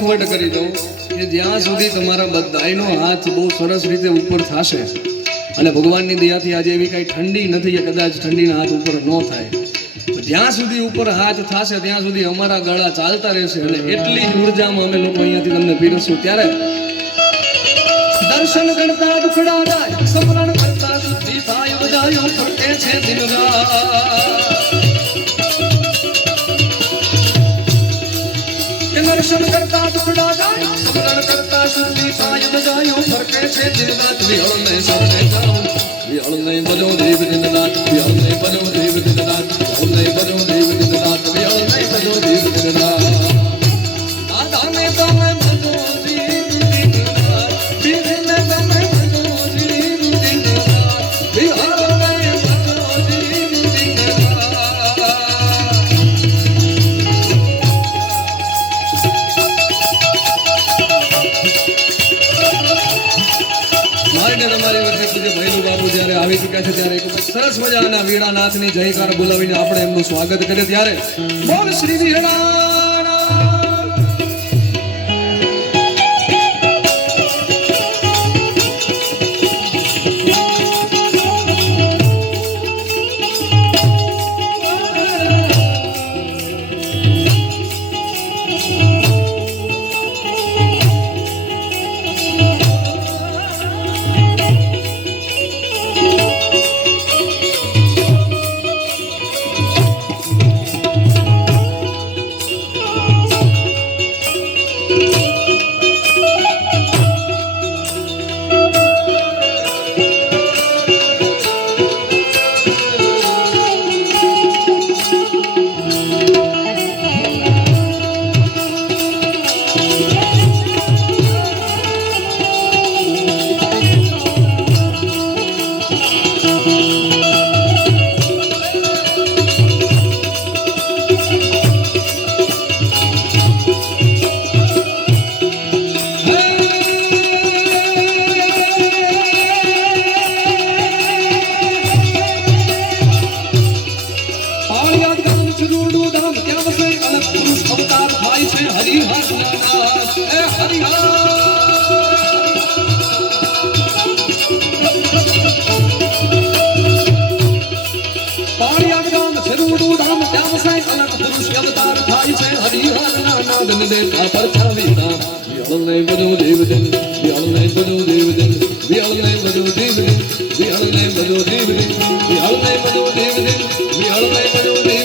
Forward કરી દઉં કે જ્યાં સુધી તમારા બધાયનો હાથ બહુ સરસ રીતે ઉપર થશે અને ભગવાનની દયાથી આજે એવી કાંઈ ઠંડી નથી કે કદાચ ઠંડીના હાથ ઉપર ન થાય, જ્યાં સુધી ઉપર હાથ થશે ત્યાં સુધી અમારા ગળા ચાલતા રહેશે અને એટલી જ ઉર્જામાં અમે લોકો અહીંયાથી તમને પીરસશું. ત્યારે દર્શન કરતા દુખડા જાય, સ્મરણ કરતા શુદ્ધિ થાય, બધાયો ફરકે છે દિનગા. દર્શન કરતા દુખડા જાય, સ્મરણ કરતા શુદ્ધિ થાય, બધાયો ફરકે છે દિનરાત. વિહળ ને સૌને જાઉં, વિહળ ને બજો દેવ દિનરાત, વિહળ ને બજો દેવ દિનરાત, વિહળ ને બજો દેવ દિનરાત, વિહળ ને બજો દેવ દિનરાત. દાદા ને તમે બજો દેવ દિનરાત, પીર ને તમે બજો દેવ દિનરાત, વિહળ ને બજો દેવ દિનરાત. તમારી વચ્ચે પૂજ્ય ભૈરવ બાપુ જ્યારે આવી ચૂક્યા છે ત્યારે એક સરસ મજાના વીણાનાથની જયકાર બોલાવીને આપણે એમનું સ્વાગત કરીએ. ત્યારે બોલ શ્રી વીરણા. Be